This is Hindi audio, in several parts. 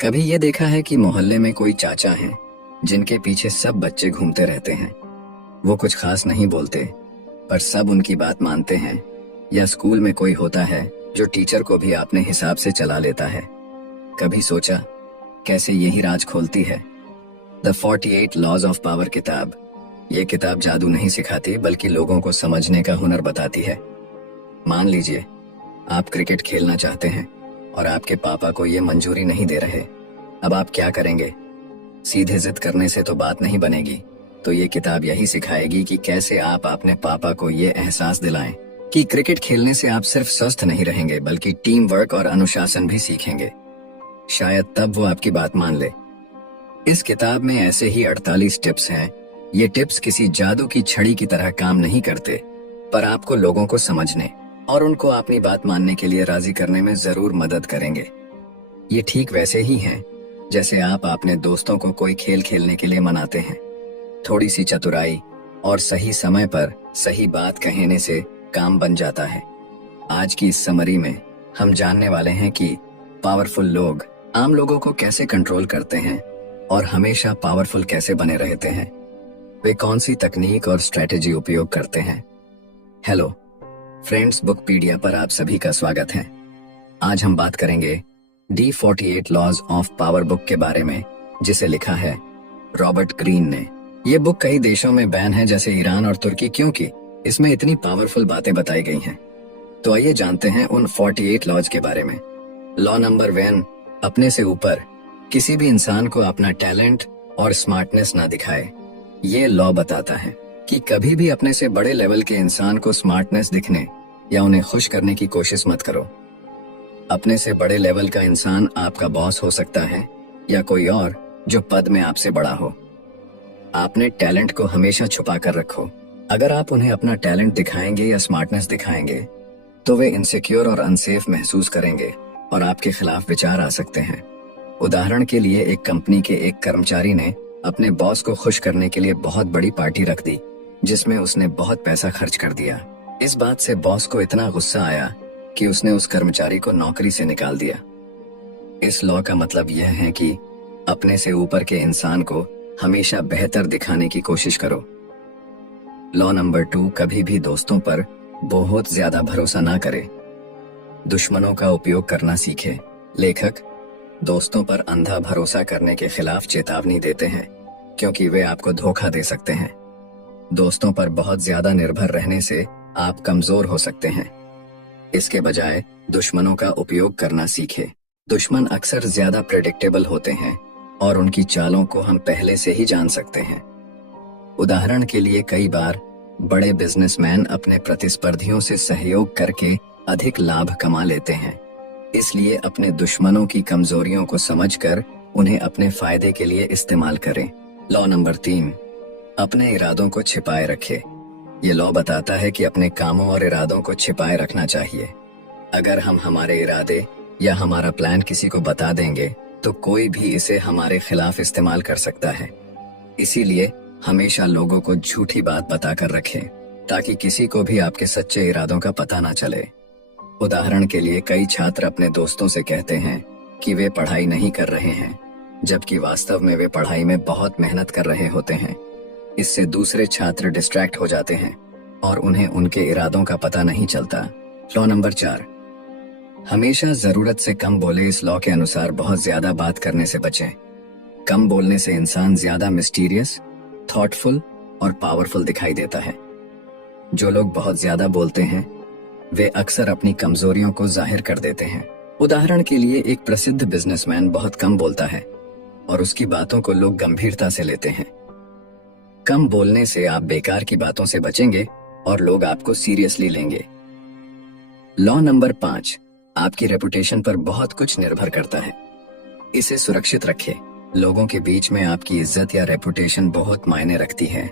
कभी ये देखा है कि मोहल्ले में कोई चाचा हैं जिनके पीछे सब बच्चे घूमते रहते हैं। वो कुछ खास नहीं बोलते पर सब उनकी बात मानते हैं। या स्कूल में कोई होता है जो टीचर को भी अपने हिसाब से चला लेता है। कभी सोचा कैसे यही राज खोलती है द 48 लॉज ऑफ पावर किताब। ये किताब जादू नहीं सिखाती बल्कि लोगों को समझने का हुनर बताती है। मान लीजिए आप क्रिकेट खेलना चाहते हैं और आपके पापा को ये मंजूरी नहीं दे रहे। अब आप क्या करेंगे? सीधे जिद करने से तो बात नहीं बनेगी। तो ये किताब यही सिखाएगी कि कैसे आप अपने पापा को ये एहसास दिलाएं कि क्रिकेट खेलने से आप सिर्फ स्वस्थ नहीं रहेंगे बल्कि टीम वर्क और अनुशासन भी सीखेंगे। शायद तब वो आपकी बात मान ले। इस किताब में ऐसे ही 48 टिप्स हैं। ये टिप्स किसी जादू की छड़ी की तरह काम नहीं करते पर आपको लोगों को समझने और उनको अपनी बात मानने के लिए राजी करने में जरूर मदद करेंगे। ये ठीक वैसे ही हैं जैसे आप अपने दोस्तों को कोई खेल खेलने के लिए मनाते हैं। थोड़ी सी चतुराई और सही समय पर सही बात कहने से काम बन जाता है। आज की इस समरी में हम जानने वाले हैं कि पावरफुल लोग आम लोगों को कैसे कंट्रोल करते हैं और हमेशा पावरफुल कैसे बने रहते हैं। वे कौन सी तकनीक और स्ट्रेटेजी उपयोग करते हैं। हेलो फ्रेंड्स, बुकपीडिया पर आप सभी का स्वागत है। आज हम बात करेंगे the 48 laws of power book के बारे में, जिसे लिखा है रॉबर्ट ग्रीन ने। ये बुक कई देशों में बैन है जैसे ईरान और तुर्की, क्योंकि इसमें इतनी पावरफुल बातें बताई गई हैं। तो आइए जानते हैं उन 48 लॉज के बारे में। लॉ नंबर 1, अपने से ऊपर किसी भी इंसान को अपना टैलेंट और स्मार्टनेस ना दिखाए। ये लॉ बताता है कि कभी भी अपने से बड़े लेवल के इंसान को स्मार्टनेस दिखने या उन्हें खुश करने की कोशिश मत करो। अपने से बड़े लेवल का इंसान आपका बॉस हो सकता है या कोई और जो पद में आपसे बड़ा हो। आपने टैलेंट को हमेशा छुपा कर रखो। अगर आप उन्हें अपना टैलेंट दिखाएंगे या स्मार्टनेस दिखाएंगे तो वे इनसिक्योर और अनसेफ महसूस करेंगे और आपके खिलाफ विचार आ सकते हैं। उदाहरण के लिए एक कंपनी के एक कर्मचारी ने अपने बॉस को खुश करने के लिए बहुत बड़ी पार्टी रख दी जिसमें उसने बहुत पैसा खर्च कर दिया। इस बात से बॉस को इतना गुस्सा आया कि उसने उस कर्मचारी को नौकरी से निकाल दिया। इस लॉ का मतलब यह है कि अपने से ऊपर के इंसान को हमेशा बेहतर दिखाने की कोशिश करो। लॉ नंबर 2, कभी भी दोस्तों पर बहुत ज्यादा भरोसा ना करे। दुश्मनों का उपयोग करना सीखे। लेखक दोस्तों पर अंधा भरोसा करने के खिलाफ चेतावनी देते हैं क्योंकि वे आपको धोखा दे सकते हैं। दोस्तों पर बहुत ज्यादा निर्भर रहने से आप कमजोर हो सकते हैं। इसके बजाय दुश्मनों का उपयोग करना सीखे। दुश्मन अक्सर ज्यादा प्रेडिक्टेबल होते हैं और उनकी चालों को हम पहले से ही जान सकते हैं। उदाहरण के लिए कई बार बड़े बिजनेसमैन अपने प्रतिस्पर्धियों से सहयोग करके अधिक लाभ कमा लेते हैं। इसलिए अपने दुश्मनों की कमजोरियों को समझकर उन्हें अपने फायदे के लिए इस्तेमाल करें। लॉ नंबर 3, अपने इरादों को छिपाए रखें। ये लॉ बताता है कि अपने कामों और इरादों को छिपाए रखना चाहिए। अगर हम हमारे इरादे या हमारा प्लान किसी को बता देंगे तो कोई भी इसे हमारे खिलाफ इस्तेमाल कर सकता है। इसीलिए हमेशा लोगों को झूठी बात बताकर रखें ताकि किसी को भी आपके सच्चे इरादों का पता ना चले। उदाहरण के लिए कई छात्र अपने दोस्तों से कहते हैं कि वे पढ़ाई नहीं कर रहे हैं जबकि वास्तव में वे पढ़ाई में बहुत मेहनत कर रहे होते हैं। इससे दूसरे छात्र डिस्ट्रैक्ट हो जाते हैं और उन्हें उनके इरादों का पता नहीं चलता। लॉ नंबर 4, हमेशा जरूरत से कम बोले। इस लॉ के अनुसार बहुत ज्यादा बात करने से बचें। कम बोलने से इंसान ज्यादा मिस्टीरियस, थॉटफुल और पावरफुल दिखाई देता है। जो लोग बहुत ज्यादा बोलते हैं वे अक्सर अपनी कमजोरियों को जाहिर कर देते हैं। उदाहरण के लिए एक प्रसिद्ध बिजनेसमैन बहुत कम बोलता है और उसकी बातों को लोग गंभीरता से लेते हैं। कम बोलने से आप बेकार की बातों से बचेंगे और लोग आपको सीरियसली लेंगे। लॉ नंबर 5, आपकी रेपुटेशन पर बहुत कुछ निर्भर करता है। इसे सुरक्षित रखें। लोगों के बीच में आपकी इज्जत या रेपुटेशन बहुत मायने रखती है।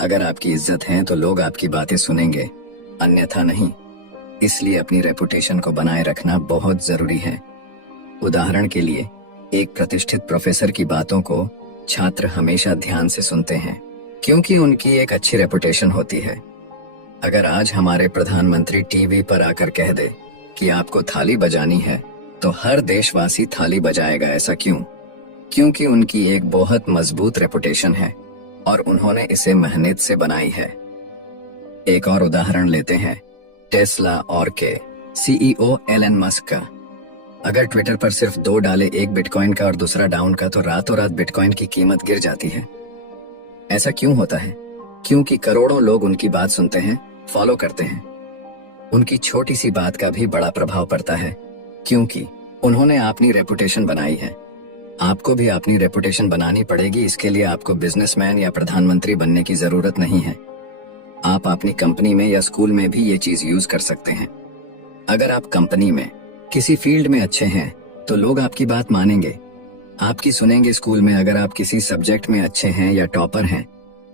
अगर आपकी इज्जत है तो लोग आपकी बातें सुनेंगे, अन्यथा नहीं। इसलिए अपनी रेपुटेशन को बनाए रखना बहुत जरूरी है। उदाहरण के लिए एक प्रतिष्ठित प्रोफेसर की बातों को छात्र हमेशा ध्यान से सुनते हैं क्योंकि उनकी एक अच्छी रेपुटेशन होती है। अगर आज हमारे प्रधानमंत्री टीवी पर आकर कह दे कि आपको थाली बजानी है तो हर देशवासी थाली बजाएगा। ऐसा क्यों? क्योंकि उनकी एक बहुत मजबूत रेपुटेशन है और उन्होंने इसे मेहनत से बनाई है। एक और उदाहरण लेते हैं, टेस्ला और के सीईओ एलन मस्क का। अगर ट्विटर पर सिर्फ 2 डाले, एक बिटकॉइन का और दूसरा डाउन का, तो रातों रात बिटकॉइन की कीमत गिर जाती है। ऐसा क्यों होता है? क्योंकि करोड़ों लोग उनकी बात सुनते हैं, फॉलो करते हैं। उनकी छोटी सी बात का भी बड़ा प्रभाव पड़ता है, क्योंकि उन्होंने अपनी रेपुटेशन बनाई है। आपको भी अपनी रेपुटेशन बनानी पड़ेगी। इसके लिए आपको बिजनेसमैन या प्रधानमंत्री बनने की जरूरत नहीं है। आप अपनी कंपनी में या स्कूल में भी ये चीज यूज कर सकते हैं। अगर आप कंपनी में किसी फील्ड में अच्छे हैं तो लोग आपकी बात मानेंगे, आपकी सुनेंगे। स्कूल में अगर आप किसी सब्जेक्ट में अच्छे हैं या टॉपर हैं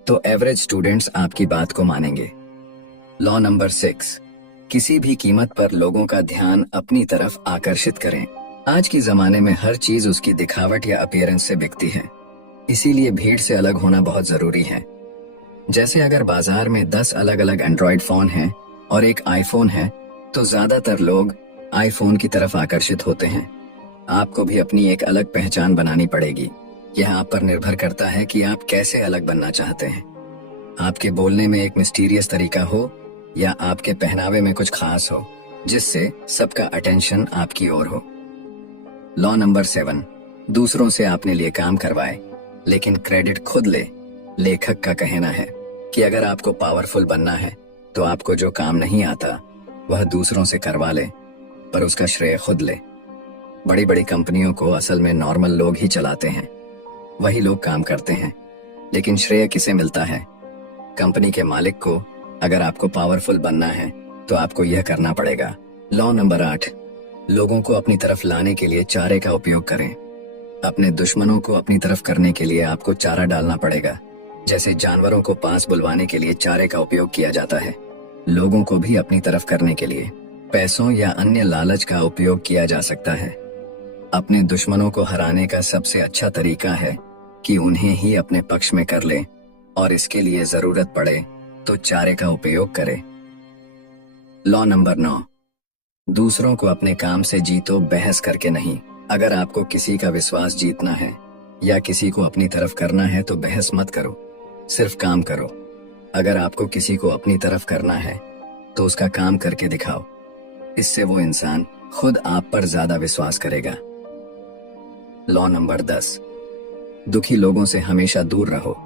तो एवरेज स्टूडेंट्स आपकी बात को मानेंगे। लॉ नंबर 6, किसी भी कीमत पर लोगों का ध्यान अपनी तरफ आकर्षित करें। आज के जमाने में हर चीज उसकी दिखावट या अपीयरेंस से बिकती है, इसीलिए भीड़ से अलग होना बहुत जरूरी है। जैसे अगर बाजार में 10 अलग अलग एंड्रॉयड फोन हैं और एक आईफोन है, तो ज्यादातर लोग आईफोन की तरफ आकर्षित होते हैं। आपको भी अपनी एक अलग पहचान बनानी पड़ेगी। यह आप पर निर्भर करता है कि आप कैसे अलग बनना चाहते हैं। आपके बोलने में एक मिस्टीरियस तरीका हो या आपके पहनावे में कुछ खास हो, जिससे सबका अटेंशन आपकी ओर हो। लॉ नंबर 7, दूसरों से अपने लिए काम करवाए लेकिन क्रेडिट खुद ले। लेखक का कहना है कि अगर आपको पावरफुल बनना है तो आपको जो काम नहीं आता वह दूसरों से करवा ले, पर उसका श्रेय खुद ले। बड़ी बड़ी कंपनियों को असल में नॉर्मल लोग ही चलाते हैं, वही लोग काम करते हैं, लेकिन श्रेय किसे मिलता है? कंपनी के मालिक को। अगर आपको पावरफुल बनना है तो आपको यह करना पड़ेगा। लॉ नंबर 8, लोगों को अपनी तरफ लाने के लिए चारे का उपयोग करें। अपने दुश्मनों को अपनी तरफ करने के लिए आपको चारा डालना पड़ेगा। जैसे जानवरों को पास बुलवाने के लिए चारे का उपयोग किया जाता है, लोगों को भी अपनी तरफ करने के लिए पैसों या अन्य लालच का उपयोग किया जा सकता है। अपने दुश्मनों को हराने का सबसे अच्छा तरीका है कि उन्हें ही अपने पक्ष में कर ले, और इसके लिए जरूरत पड़े तो चारे का उपयोग करें। लॉ नंबर 9, दूसरों को अपने काम से जीतो, बहस करके नहीं। अगर आपको किसी का विश्वास जीतना है या किसी को अपनी तरफ करना है तो बहस मत करो, सिर्फ काम करो। अगर आपको किसी को अपनी तरफ करना है तो उसका काम करके दिखाओ, इससे वो इंसान खुद आप पर ज्यादा विश्वास करेगा। लॉ नंबर 10, दुखी लोगों से हमेशा दूर रहो।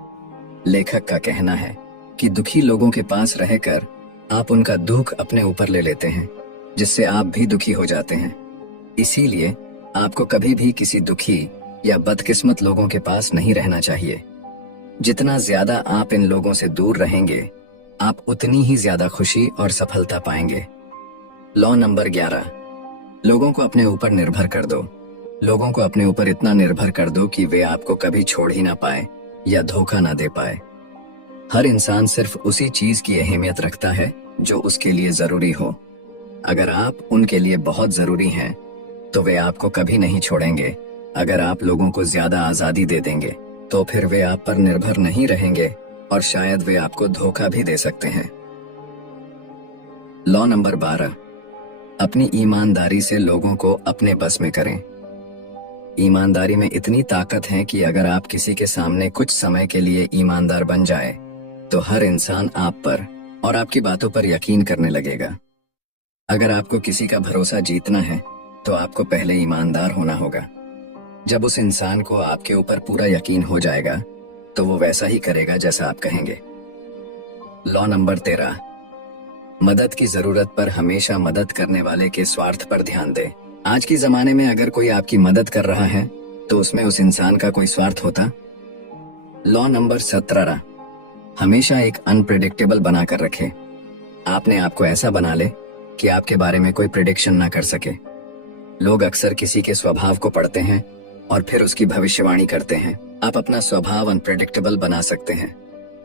लेखक का कहना है कि दुखी लोगों के पास रहकर आप उनका दुख अपने ऊपर ले लेते हैं, जिससे आप भी दुखी हो जाते हैं। इसीलिए आपको कभी भी किसी दुखी या बदकिस्मत लोगों के पास नहीं रहना चाहिए। जितना ज्यादा आप इन लोगों से दूर रहेंगे, आप उतनी ही ज्यादा खुशी और सफलता पाएंगे। लॉ नंबर 11, लोगों को अपने ऊपर निर्भर कर दो। लोगों को अपने ऊपर इतना निर्भर कर दो कि वे आपको कभी छोड़ ही ना पाए या धोखा ना दे पाए। हर इंसान सिर्फ उसी चीज की अहमियत रखता है जो उसके लिए जरूरी हो। अगर आप उनके लिए बहुत जरूरी हैं, तो वे आपको कभी नहीं छोड़ेंगे। अगर आप लोगों को ज्यादा आजादी दे देंगे, तो फिर वे आप पर निर्भर नहीं रहेंगे और शायद वे आपको धोखा भी दे सकते हैं। लॉ नंबर 12, अपनी ईमानदारी से लोगों को अपने बस में करें। ईमानदारी में इतनी ताकत है कि अगर आप किसी के सामने कुछ समय के लिए ईमानदार बन जाए, तो हर इंसान आप पर और आपकी बातों पर यकीन करने लगेगा। अगर आपको किसी का भरोसा जीतना है, तो आपको पहले ईमानदार होना होगा। जब उस इंसान को आपके ऊपर पूरा यकीन हो जाएगा, तो वो वैसा ही करेगा जैसा आप कहेंगे। लॉ नंबर 13, मदद की जरूरत पर हमेशा मदद करने वाले के स्वार्थ पर ध्यान दें। आज के जमाने में अगर कोई आपकी मदद कर रहा है, तो उसमें उस इंसान का कोई स्वार्थ होता? लॉ नंबर 17, हमेशा एक अनप्रेडिक्टेबल बनाकर रखें। आपने आपको ऐसा बना ले कि आपके बारे में कोई प्रिडिक्शन ना कर सके। लोग अक्सर किसी के स्वभाव को पढ़ते हैं और फिर उसकी भविष्यवाणी करते हैं। आप अपना स्वभाव अनप्रेडिक्टेबल बना सकते हैं,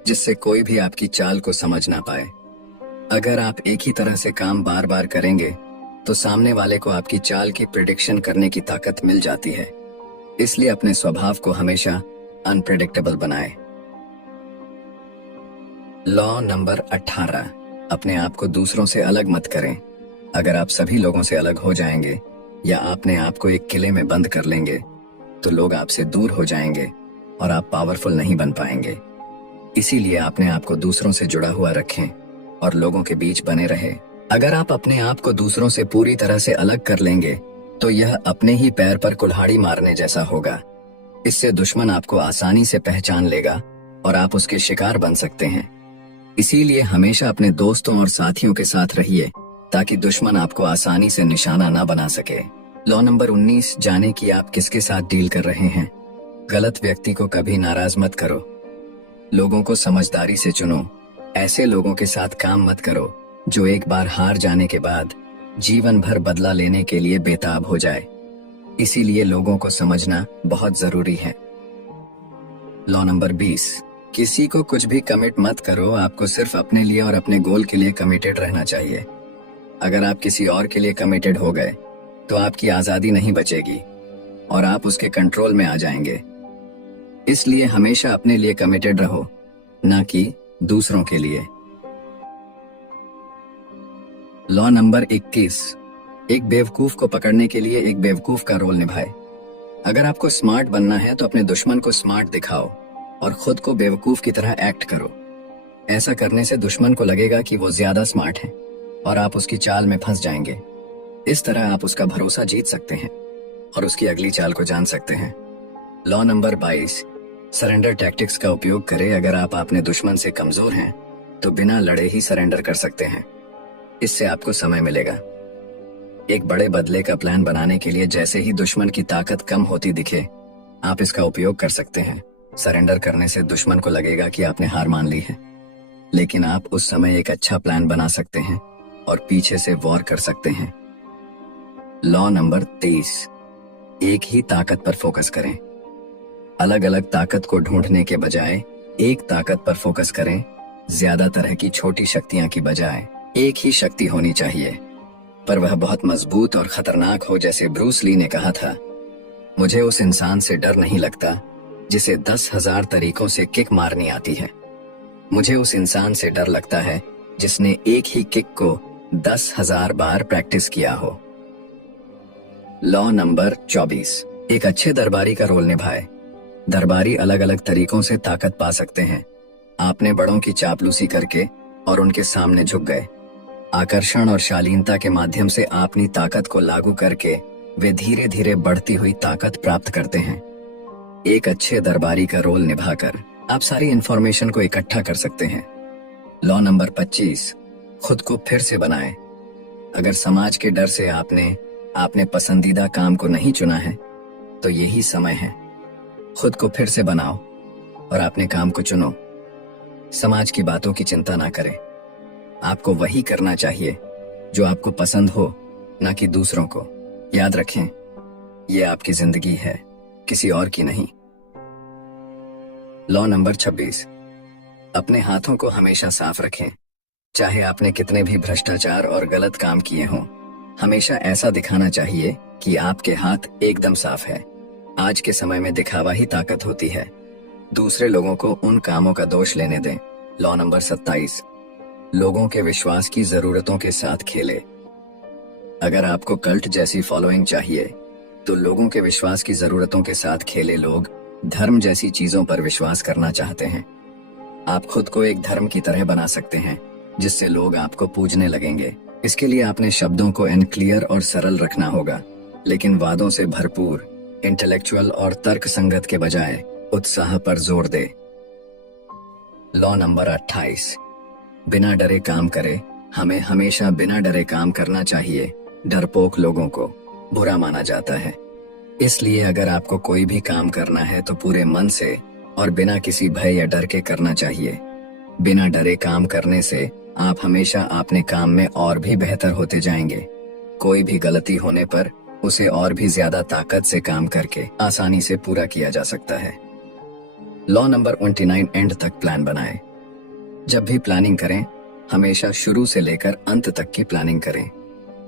जिससे कोई भी आपकी चाल को समझ ना पाए। अगर आप एक ही तरह से काम बार बार करेंगे, तो सामने वाले को आपकी चाल की प्रिडिक्शन करने की ताकत मिल जाती है। इसलिए अपने स्वभाव को हमेशा अनप्रेडिक्टेबल बनाएं। लॉ नंबर 18, अपने आप को दूसरों से अलग मत करें। अगर आप सभी लोगों से अलग हो जाएंगे, या आपने आप को एक किले में बंद कर लेंगे तो लोग आपसे दूर हो जाएंगे और आप पावरफुल नहीं बन पाएंगे। इसीलिए आपने आप को दूसरों से जुड़ा हुआ रखें और लोगों के बीच बने रहे। अगर आप अपने आप को दूसरों से पूरी तरह से अलग कर लेंगे तो यह अपने ही पैर पर कुल्हाड़ी मारने जैसा होगा। इससे दुश्मन आपको आसानी से पहचान लेगा और आप उसके शिकार बन सकते हैं। इसीलिए हमेशा अपने दोस्तों और साथियों के साथ रहिए ताकि दुश्मन आपको आसानी से निशाना ना बना सके। लॉ नंबर 19, जाने कि आप किसके साथ डील कर रहे हैं। गलत व्यक्ति को कभी नाराज मत करो। लोगों को समझदारी से चुनो। ऐसे लोगों के साथ काम मत करो जो एक बार हार जाने के बाद जीवन भर बदला लेने के लिए बेताब हो जाए। इसीलिए लोगों को समझना बहुत जरूरी है। लॉ नंबर 20, किसी को कुछ भी कमिट मत करो। आपको सिर्फ अपने लिए और अपने गोल के लिए कमिटेड रहना चाहिए। अगर आप किसी और के लिए कमिटेड हो गए तो आपकी आजादी नहीं बचेगी और आप उसके कंट्रोल में आ जाएंगे। इसलिए हमेशा अपने लिए कमिटेड रहो, ना कि दूसरों के लिए। लॉ नंबर 21, एक बेवकूफ को पकड़ने के लिए एक बेवकूफ का रोल निभाए। अगर आपको स्मार्ट बनना है तो अपने दुश्मन को स्मार्ट दिखाओ और खुद को बेवकूफ की तरह एक्ट करो। ऐसा करने से दुश्मन को लगेगा कि वो ज्यादा स्मार्ट है और आप उसकी चाल में फंस जाएंगे। इस तरह आप उसका भरोसा जीत सकते हैं और उसकी अगली चाल को जान सकते हैं। लॉ नंबर 22, सरेंडर टैक्टिक्स का उपयोग करें। अगर आप अपने दुश्मन से कमजोर हैं तो बिना लड़े ही सरेंडर कर सकते हैं। इससे आपको समय मिलेगा। एक बड़े बदले का प्लान बनाने के लिए जैसे ही दुश्मन की ताकत कम होती दिखे, आप इसका उपयोग कर सकते हैं। सरेंडर करने से दुश्मन को लगेगा कि आपने हार मान ली है, लेकिन आप उस समय एक अच्छा प्लान बना सकते हैं और पीछे से वॉर कर सकते हैं। लॉ नंबर 23, एक ही ताकत पर फोकस करें। अलग अलग ताकत को ढूंढने के बजाय एक ताकत पर फोकस करें। ज्यादा तरह की छोटी शक्तियां की बजाय एक ही शक्ति होनी चाहिए, पर वह बहुत मजबूत और खतरनाक हो। जैसे ब्रूस ली ने कहा था, मुझे उस इंसान से डर नहीं लगता जिसे 10,000 तरीकों से किक मारनी आती है। मुझे उस इंसान से डर लगता है जिसने एक ही किक को 10,000 बार प्रैक्टिस किया हो। लॉ नंबर 24, एक अच्छे दरबारी का रोल निभाए। दरबारी अलग अलग तरीकों से ताकत पा सकते हैं। आपने बड़ों की चापलूसी करके और उनके सामने झुक गए। आकर्षण और शालीनता के माध्यम से अपनी ताकत को लागू करके वे धीरे धीरे बढ़ती हुई ताकत प्राप्त करते हैं। एक अच्छे दरबारी का रोल निभाकर आप सारी इंफॉर्मेशन को इकट्ठा कर सकते हैं। लॉ नंबर 25, खुद को फिर से बनाएं। अगर समाज के डर से आपने पसंदीदा काम को नहीं चुना है तो यही समय है। खुद को फिर से बनाओ और अपने काम को चुनो। समाज की बातों की चिंता ना करें। आपको वही करना चाहिए जो आपको पसंद हो, ना कि दूसरों को। याद रखें, ये आपकी जिंदगी है, किसी और की नहीं। लॉ नंबर 26, अपने हाथों को हमेशा साफ रखें। चाहे आपने कितने भी भ्रष्टाचार और गलत काम किए हों, हमेशा ऐसा दिखाना चाहिए कि आपके हाथ एकदम साफ है। आज के समय में दिखावा ही ताकत होती है। दूसरे लोगों को उन कामों का दोष लेने दें। लॉ नंबर 27, लोगों के विश्वास की जरूरतों के साथ खेले। अगर आपको कल्ट जैसी फॉलोइंग चाहिए तो लोगों के विश्वास की जरूरतों के साथ खेले। लोग धर्म जैसी चीजों पर विश्वास करना चाहते हैं। आप खुद को एक धर्म की तरह बना सकते हैं जिससे लोग आपको पूजने लगेंगे। इसके लिए आपने शब्दों को क्लियर और सरल रखना होगा, लेकिन वादों से भरपूर, इंटेलेक्चुअल और तर्क संगत के बजाय उत्साह पर जोर दे। लॉ नंबर 28, बिना डरे काम करे। हमें हमेशा बिना डरे काम करना चाहिए। डरपोक लोगों को बुरा माना जाता है, इसलिए अगर आपको कोई भी काम करना है तो पूरे मन से और बिना किसी भय या डर के करना चाहिए। बिना डरे काम करने से आप हमेशा अपने काम में और भी बेहतर होते जाएंगे। कोई भी गलती होने पर उसे और भी ज्यादा ताकत से काम करके आसानी से पूरा किया जा सकता है। लॉ नंबर 29, एंड तक प्लान बनाएं। जब भी प्लानिंग करें, हमेशा शुरू से लेकर अंत तक की प्लानिंग करें।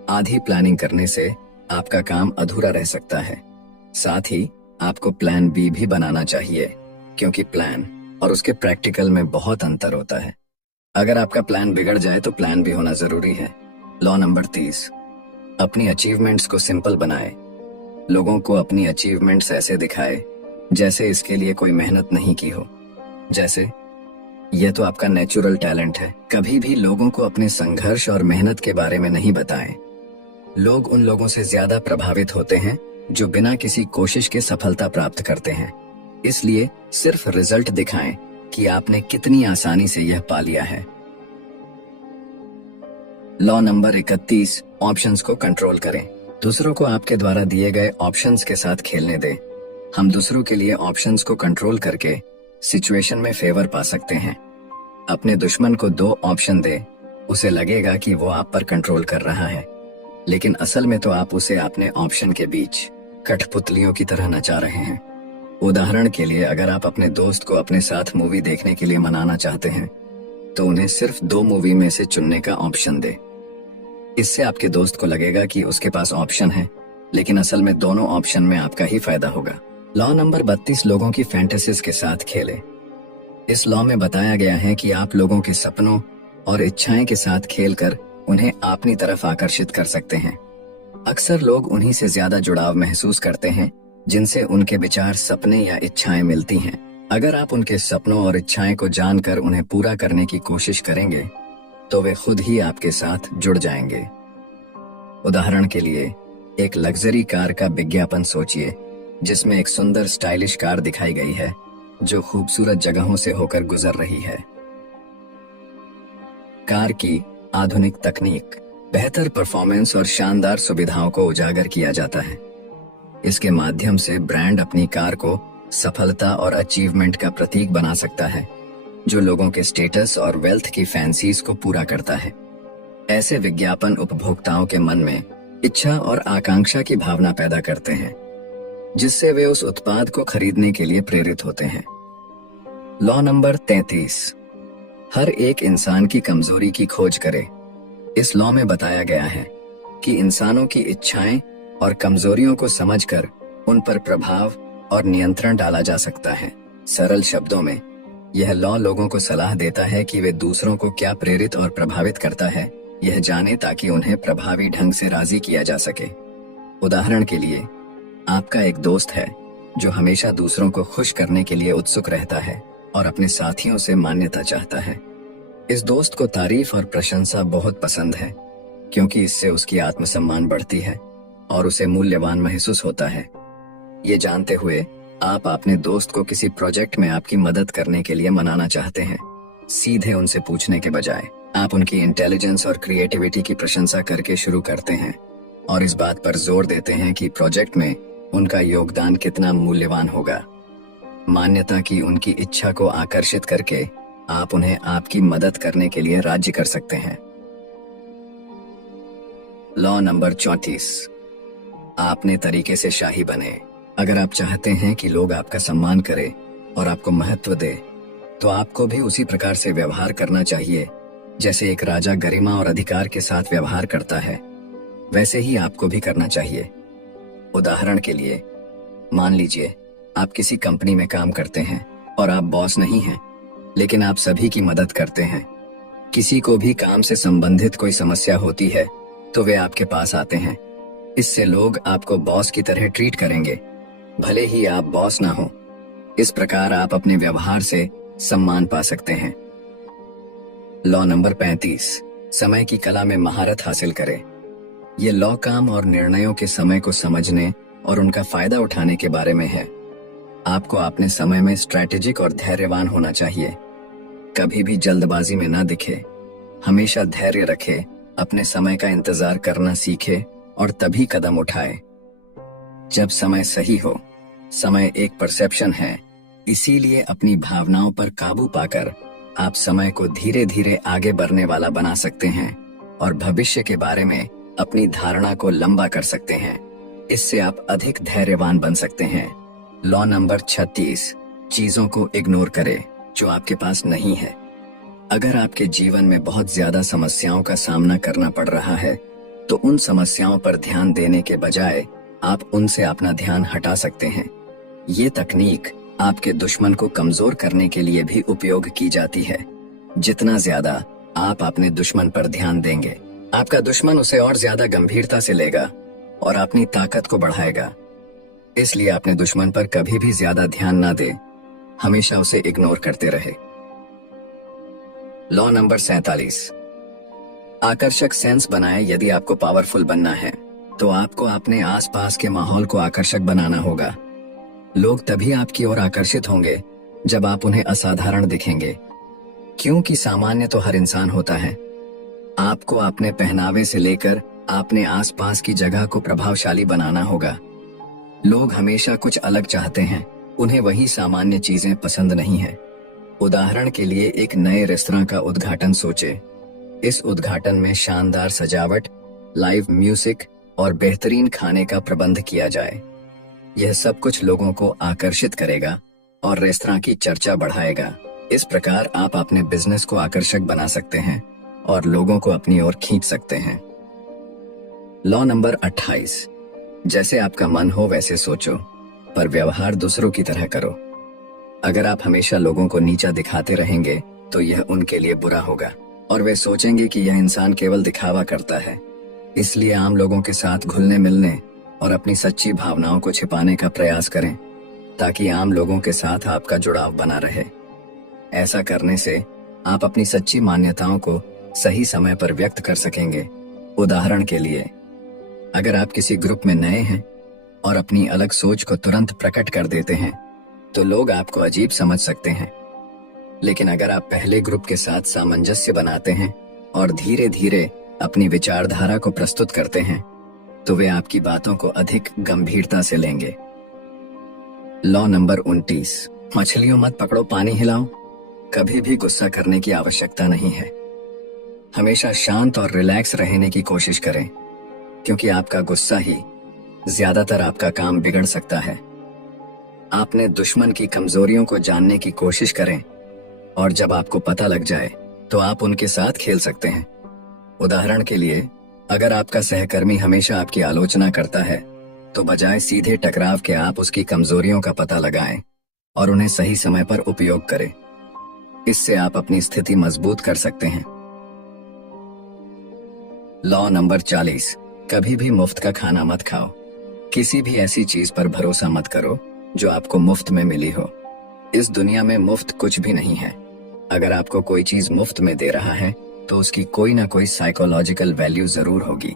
आधी प्लानिंग करने से आपका काम अधूरा रह सकता है। साथ ही आपको प्लान बी भी बनाना चाहिए, क्योंकि प्लान और उसके प्रैक्टिकल में बहुत अंतर होता है। अगर आपका प्लान बिगड़ जाए तो प्लान भी होना जरूरी है। लॉ नंबर 30, अपनी अचीवमेंट्स को सिंपल बनाए। लोगों को अपनी अचीवमेंट्स ऐसे दिखाए जैसे इसके लिए कोई मेहनत नहीं की हो, जैसे यह तो आपका नेचुरल टैलेंट है। कभी भी लोगों को अपने संघर्ष और मेहनत के बारे में नहीं बताएं। लोग उन लोगों से ज्यादा प्रभावित होते हैं जो बिना किसी कोशिश के सफलता प्राप्त करते हैं। इसलिए सिर्फ रिजल्ट दिखाएं कि आपने कितनी आसानी से यह पा लिया है। लॉ नंबर 31, ऑप्शंस को कंट्रोल करें। दूसरों को आपके द्वारा दिए गए ऑप्शंस के साथ खेलने दें। हम दूसरों के लिए ऑप्शंस को कंट्रोल करके सिचुएशन में फेवर पा सकते हैं। अपने दुश्मन को 2 ऑप्शन दे, उसे लगेगा कि वो आप पर कंट्रोल कर रहा है, लेकिन असल में तो आप उसे अपने ऑप्शन के बीच कठपुतलियों की तरह नचा रहे हैं। उदाहरण के लिए, अगर आप अपने दोस्त को अपने साथ मूवी देखने के लिए मनाना चाहते हैं तो उन्हें सिर्फ 2 मूवी में से चुनने का ऑप्शन दे। इससे आपके दोस्त को लगेगा कि उसके पास ऑप्शन है, लेकिन असल में दोनों ऑप्शन में आपका ही फायदा होगा। लॉ नंबर 32, लोगों की फैंटेसीज के साथ खेलें। इस लॉ में बताया गया है कि आप लोगों के सपनों और इच्छाएं के साथ खेलकर उन्हें अपनी तरफ आकर्षित कर सकते हैं। अक्सर लोग उन्हीं से ज्यादा जुड़ाव महसूस करते हैं जिनसे उनके विचार, सपने या इच्छाएं मिलती हैं। अगर आप उनके सपनों और इच्छाएं को जानकर उन्हें पूरा करने की कोशिश करेंगे तो वे खुद ही आपके साथ जुड़ जाएंगे। उदाहरण के लिए, एक लग्जरी कार का विज्ञापन सोचिए जिसमें एक सुंदर स्टाइलिश कार दिखाई गई है जो खूबसूरत जगहों से होकर गुजर रही है। कार की आधुनिक तकनीक, बेहतर परफॉर्मेंस और शानदार सुविधाओं को उजागर किया जाता है। इसके माध्यम से ब्रांड अपनी कार को सफलता और अचीवमेंट का प्रतीक बना सकता है, जो लोगों के स्टेटस और वेल्थ की फैंसीज को पूरा करता है। ऐसे विज्ञापन उपभोक्ताओं के मन में इच्छा और आकांक्षा की भावना पैदा करते हैं, जिससे वे उस उत्पाद को खरीदने के लिए प्रेरित होते हैं। लॉ नंबर 33, हर एक इंसान की कमजोरी की खोज करे। इस लॉ में बताया गया है कि इंसानों की इच्छाएं और कमजोरियों को समझकर उन पर प्रभाव और नियंत्रण डाला जा सकता है। सरल शब्दों में, यह लॉ लोगों को सलाह देता है कि वे दूसरों को क्या प्रेरित और प्रभावित करता है, यह जाने ताकि उन्हें प्रभावी ढंग से राजी किया जा सके। उदाहरण के लिए, आपका एक दोस्त है जो हमेशा दूसरों को खुश करने के लिए उत्सुक रहता है और अपने साथियों से मान्यता चाहता है। इस दोस्त को तारीफ और प्रशंसा बहुत पसंद है क्योंकि इससे उसकी आत्मसम्मान बढ़ती है और उसे मूल्यवान महसूस होता है। ये जानते हुए आप अपने दोस्त को किसी प्रोजेक्ट में आपकी मदद करने के लिए मनाना चाहते हैं। सीधे उनसे पूछने के बजाय आप उनकी इंटेलिजेंस और क्रिएटिविटी की प्रशंसा करके शुरू करते हैं और इस बात पर जोर देते हैं कि प्रोजेक्ट में उनका योगदान कितना मूल्यवान होगा। मान्यता की उनकी इच्छा को आकर्षित करके आप उन्हें आपकी मदद करने के लिए राजी कर सकते हैं। लॉ नंबर 34, आपने तरीके से शाही बने। अगर आप चाहते हैं कि लोग आपका सम्मान करें और आपको महत्व दे, तो आपको भी उसी प्रकार से व्यवहार करना चाहिए जैसे एक राजा गरिमा और अधिकार के साथ व्यवहार करता है, वैसे ही आपको भी करना चाहिए। उदाहरण के लिए, मान लीजिए आप किसी कंपनी में काम करते हैं और आप बॉस नहीं हैं, लेकिन आप सभी की मदद करते हैं। किसी को भी काम से संबंधित कोई समस्या होती है तो वे आपके पास आते हैं। इससे लोग आपको बॉस की तरह ट्रीट करेंगे, भले ही आप बॉस ना हो। इस प्रकार आप अपने व्यवहार से सम्मान पा सकते हैं। लॉ नंबर 35, समय की कला में महारत हासिल करें। ये लॉ काम और निर्णयों के समय को समझने और उनका फायदा उठाने के बारे में है। आपको अपने समय में स्ट्रैटेजिक और धैर्यवान होना चाहिए। कभी भी जल्दबाजी में ना दिखे, हमेशा धैर्य रखे, अपने समय का इंतजार करना सीखे और तभी कदम उठाए जब समय सही हो। समय एक परसेप्शन है, इसीलिए अपनी भावनाओं पर काबू पाकर आप समय को धीरे धीरे आगे बढ़ने वाला बना सकते हैं और भविष्य के बारे में अपनी धारणा को लंबा कर सकते हैं। इससे आप अधिक धैर्यवान बन सकते हैं। लॉ नंबर 36, चीजों को इग्नोर करें जो आपके पास नहीं है। अगर आपके जीवन में बहुत ज्यादा समस्याओं का सामना करना पड़ रहा है तो उन समस्याओं पर ध्यान देने के बजाय आप उनसे अपना ध्यान हटा सकते हैं। ये तकनीक आपके दुश्मन को कमजोर करने के लिए भी उपयोग की जाती है। जितना ज्यादा आप अपने दुश्मन पर ध्यान देंगे, आपका दुश्मन उसे और ज्यादा गंभीरता से लेगा और अपनी ताकत को बढ़ाएगा। इसलिए अपने दुश्मन पर कभी भी ज्यादा ध्यान ना दे, हमेशा उसे इग्नोर करते रहे। लॉ नंबर 47, आकर्षक सेंस बनाए। यदि आपको पावरफुल बनना है तो आपको अपने आसपास के माहौल को आकर्षक बनाना होगा। लोग तभी आपकी ओर आकर्षित होंगे जब आप उन्हें असाधारण दिखेंगे, क्योंकि सामान्य तो हर इंसान होता है। आपको अपने पहनावे से लेकर अपने आसपास की जगह को प्रभावशाली बनाना होगा। लोग हमेशा कुछ अलग चाहते हैं, उन्हें वही सामान्य चीजें पसंद नहीं है। उदाहरण के लिए एक नए रेस्तरां का उद्घाटन सोचे। इस उद्घाटन में शानदार सजावट, लाइव म्यूजिक और बेहतरीन खाने का प्रबंध किया जाए। यह सब कुछ लोगों को आकर्षित करेगा और रेस्तरां की चर्चा बढ़ाएगा। इस प्रकार आप अपने बिजनेस को आकर्षक बना सकते हैं और लोगों को अपनी ओर खींच सकते हैं। लॉ नंबर 28, जैसे आपका मन हो वैसे सोचो, पर व्यवहार दूसरों की तरह करो। अगर आप हमेशा लोगों को नीचा दिखाते रहेंगे तो यह उनके लिए बुरा होगा और वे सोचेंगे कि यह इंसान केवल दिखावा करता है। इसलिए आम लोगों के साथ घुलने मिलने और अपनी सच्ची भावनाओं को छिपाने का प्रयास करें, ताकि आम लोगों के साथ आपका जुड़ाव बना रहे। ऐसा करने से आप अपनी सच्ची मान्यताओं को सही समय पर व्यक्त कर सकेंगे। उदाहरण के लिए, अगर आप किसी ग्रुप में नए हैं और अपनी अलग सोच को तुरंत प्रकट कर देते हैं तो लोग आपको अजीब समझ सकते हैं। लेकिन अगर आप पहले ग्रुप के साथ सामंजस्य बनाते हैं और धीरे धीरे अपनी विचारधारा को प्रस्तुत करते हैं तो वे आपकी बातों को अधिक गंभीरता से लेंगे। लॉ नंबर 29, मछलियों मत पकड़ो, पानी हिलाओ। कभी भी गुस्सा करने की आवश्यकता नहीं है। हमेशा शांत और रिलैक्स रहने की कोशिश करें, क्योंकि आपका गुस्सा ही ज्यादातर आपका काम बिगड़ सकता है। आपने दुश्मन की कमजोरियों को जानने की कोशिश करें और जब आपको पता लग जाए तो आप उनके साथ खेल सकते हैं। उदाहरण के लिए, अगर आपका सहकर्मी हमेशा आपकी आलोचना करता है तो बजाय सीधे टकराव के आप उसकी कमजोरियों का पता लगाएं और उन्हें सही समय पर उपयोग करें। इससे आप अपनी स्थिति मजबूत कर सकते हैं। लॉ नंबर 40, कभी भी मुफ्त का खाना मत खाओ। किसी भी ऐसी चीज पर भरोसा मत करो जो आपको मुफ्त में मिली हो। इस दुनिया में मुफ्त कुछ भी नहीं है। अगर आपको कोई चीज मुफ्त में दे रहा है तो उसकी कोई ना कोई साइकोलॉजिकल वैल्यू जरूर होगी।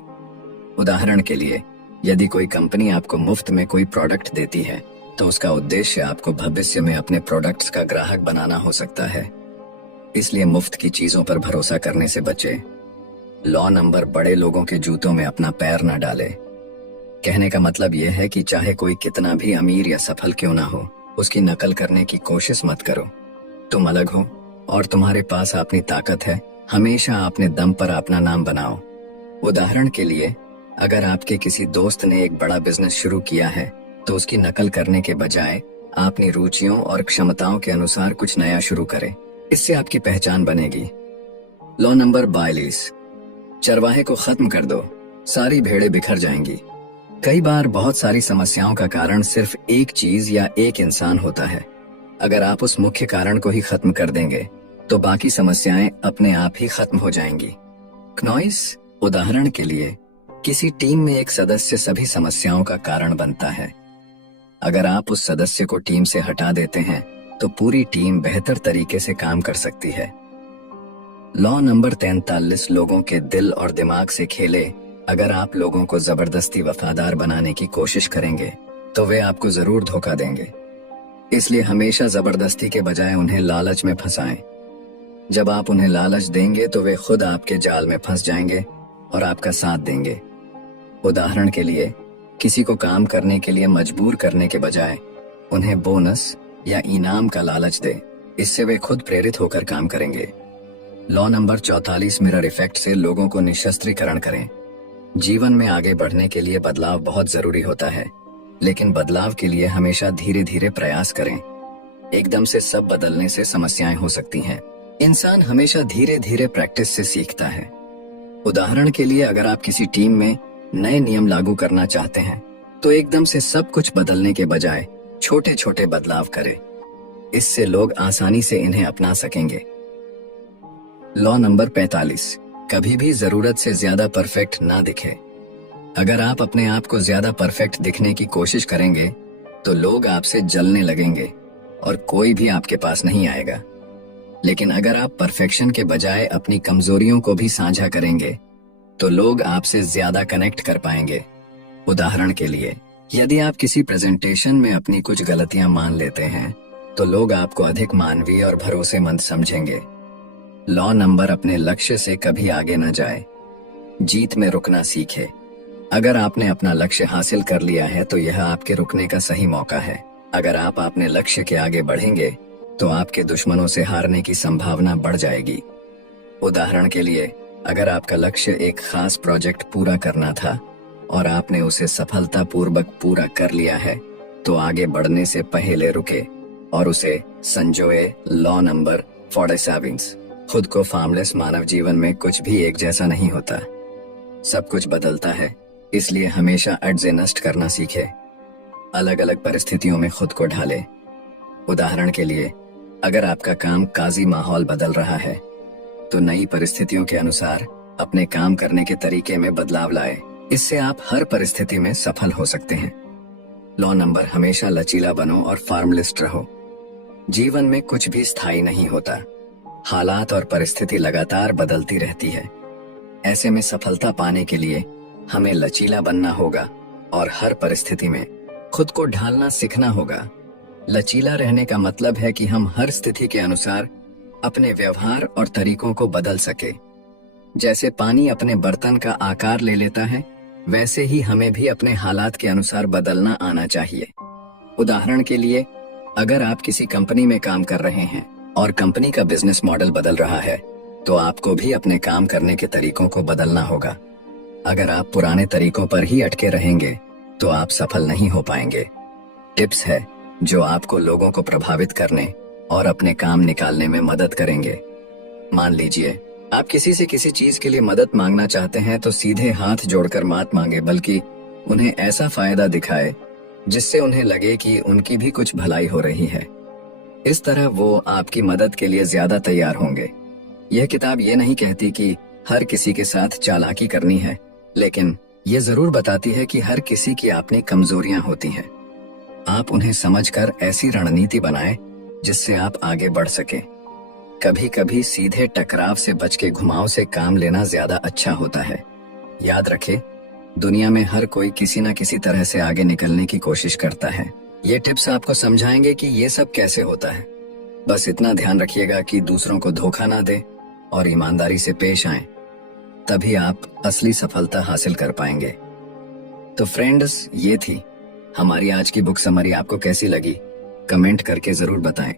उदाहरण के लिए, यदि कोई कंपनी आपको मुफ्त में कोई प्रोडक्ट देती है तो उसका उद्देश्य आपको भविष्य में अपने प्रोडक्ट्स का ग्राहक बनाना हो सकता है। इसलिए मुफ्त की चीजों पर भरोसा करने से बचे। लॉ नंबर, बड़े लोगों के जूतों में अपना पैर न डाले। कहने का मतलब यह है कि चाहे कोई कितना भी अमीर या सफल क्यों ना हो, उसकी नकल करने की कोशिश मत करो। तुम अलग हो और तुम्हारे पास अपनी ताकत है। हमेशा अपने दम पर अपना नाम बनाओ। उदाहरण के लिए, अगर आपके किसी दोस्त ने एक बड़ा बिजनेस शुरू किया है तो उसकी नकल करने के बजाय अपनी रुचियों और क्षमताओं के अनुसार कुछ नया शुरू करें। इससे आपकी पहचान बनेगी। लॉ नंबर 42, चरवाहे को खत्म कर दो, सारी भेड़ें बिखर जाएंगी। कई बार बहुत सारी समस्याओं का कारण सिर्फ एक चीज या एक इंसान होता है। अगर आप उस मुख्य कारण को ही खत्म कर देंगे तो बाकी समस्याएं अपने आप ही खत्म हो जाएंगी। क्नॉइस, उदाहरण के लिए, किसी टीम में एक सदस्य सभी समस्याओं का कारण बनता है। अगर आप उस सदस्य को टीम से हटा देते हैं तो पूरी टीम बेहतर तरीके से काम कर सकती है। लॉ नंबर 43, लोगों के दिल और दिमाग से खेले। अगर आप लोगों को जबरदस्ती वफादार बनाने की कोशिश करेंगे तो वे आपको जरूर धोखा देंगे। इसलिए हमेशा जबरदस्ती के बजाय उन्हें लालच में फंसाएं। जब आप उन्हें लालच देंगे तो वे खुद आपके जाल में फंस जाएंगे और आपका साथ देंगे। उदाहरण के लिए, किसी को काम करने के लिए मजबूर करने के बजाय उन्हें बोनस या इनाम का लालच दे। इससे वे खुद प्रेरित होकर काम करेंगे। लॉ नंबर 44, मिरर इफेक्ट से लोगों को निशस्त्रीकरण करें। जीवन में आगे बढ़ने के लिए बदलाव बहुत जरूरी होता है, लेकिन बदलाव के लिए हमेशा धीरे धीरे प्रयास करें। एकदम से सब बदलने से समस्याएं हो सकती हैं। इंसान हमेशा धीरे धीरे प्रैक्टिस से सीखता है। उदाहरण के लिए, अगर आप किसी टीम में नए नियम लागू करना चाहते हैं तो एकदम से सब कुछ बदलने के बजाय छोटे छोटे बदलाव करें। इससे लोग आसानी से इन्हें अपना सकेंगे। लॉ नंबर 45, कभी भी जरूरत से ज्यादा परफेक्ट ना दिखे। अगर आप अपने आप को ज्यादा परफेक्ट दिखने की कोशिश करेंगे तो लोग आपसे जलने लगेंगे और कोई भी आपके पास नहीं आएगा। लेकिन अगर आप परफेक्शन के बजाय अपनी कमजोरियों को भी साझा करेंगे तो लोग आपसे ज्यादा कनेक्ट कर पाएंगे। उदाहरण के लिए, यदि आप किसी प्रेजेंटेशन में अपनी कुछ गलतियां मान लेते हैं तो लोग आपको अधिक मानवीय और भरोसेमंद समझेंगे। लॉ नंबर, अपने लक्ष्य से कभी आगे न जाए, जीत में रुकना सीखे। अगर आपने अपना लक्ष्य हासिल कर लिया है तो यह आपके रुकने का सही मौका है। अगर आप अपने लक्ष्य के आगे बढ़ेंगे तो आपके दुश्मनों से हारने की संभावना बढ़ जाएगी। उदाहरण के लिए, अगर आपका लक्ष्य एक खास प्रोजेक्ट पूरा करना था और आपने उसे सफलतापूर्वक पूरा कर लिया है तो आगे बढ़ने से पहले रुके और उसे संजोए। लॉ नंबर 47, खुद को फार्मलेस। मानव जीवन में कुछ भी एक जैसा नहीं होता, सब कुछ बदलता है, इसलिए हमेशा एडजस्ट करना सीखे। अलग अलग परिस्थितियों में खुद को ढाले। उदाहरण के लिए, अगर आपका काम काजी माहौल बदल रहा है तो नई परिस्थितियों के अनुसार अपने काम करने के तरीके में बदलाव लाए। इससे आप हर परिस्थिति में सफल हो सकते हैं। लॉ नंबर, हमेशा लचीला बनो और फार्मलिस्ट रहो। जीवन में कुछ भी स्थायी नहीं होता, हालात और परिस्थिति लगातार बदलती रहती है। ऐसे में सफलता पाने के लिए हमें लचीला बनना होगा और हर परिस्थिति में खुद को ढालना सीखना होगा। लचीला रहने का मतलब है कि हम हर स्थिति के अनुसार अपने व्यवहार और तरीकों को बदल सके। जैसे पानी अपने बर्तन का आकार ले लेता है, वैसे ही हमें भी अपने हालात के अनुसार बदलना आना चाहिए। उदाहरण के लिए, अगर आप किसी कंपनी में काम कर रहे हैं और कंपनी का बिजनेस मॉडल बदल रहा है तो आपको भी अपने काम करने के तरीकों को बदलना होगा। अगर आप पुराने तरीकों पर ही अटके रहेंगे तो आप सफल नहीं हो पाएंगे। टिप्स है जो आपको लोगों को प्रभावित करने और अपने काम निकालने में मदद करेंगे। मान लीजिए आप किसी से किसी चीज के लिए मदद मांगना चाहते हैं तो सीधे हाथ जोड़कर मत मांगे, बल्कि उन्हें ऐसा फायदा दिखाए जिससे उन्हें लगे कि उनकी भी कुछ भलाई हो रही है। इस तरह वो आपकी मदद के लिए ज्यादा तैयार होंगे। यह किताब ये नहीं कहती कि हर किसी के साथ चालाकी करनी है, लेकिन ये जरूर बताती है कि हर किसी की अपनी कमजोरियां होती हैं। आप उन्हें समझकर ऐसी रणनीति बनाएं जिससे आप आगे बढ़ सके। कभी कभी सीधे टकराव से बच के घुमाव से काम लेना ज्यादा अच्छा होता है। याद रखें, दुनिया में हर कोई किसी न किसी तरह से आगे निकलने की कोशिश करता है। ये टिप्स आपको समझाएंगे कि ये सब कैसे होता है। बस इतना ध्यान रखिएगा कि दूसरों को धोखा ना दे और ईमानदारी से पेश आएं, तभी आप असली सफलता हासिल कर पाएंगे। तो फ्रेंड्स, ये थी हमारी आज की बुक समरी। आपको कैसी लगी कमेंट करके जरूर बताएं।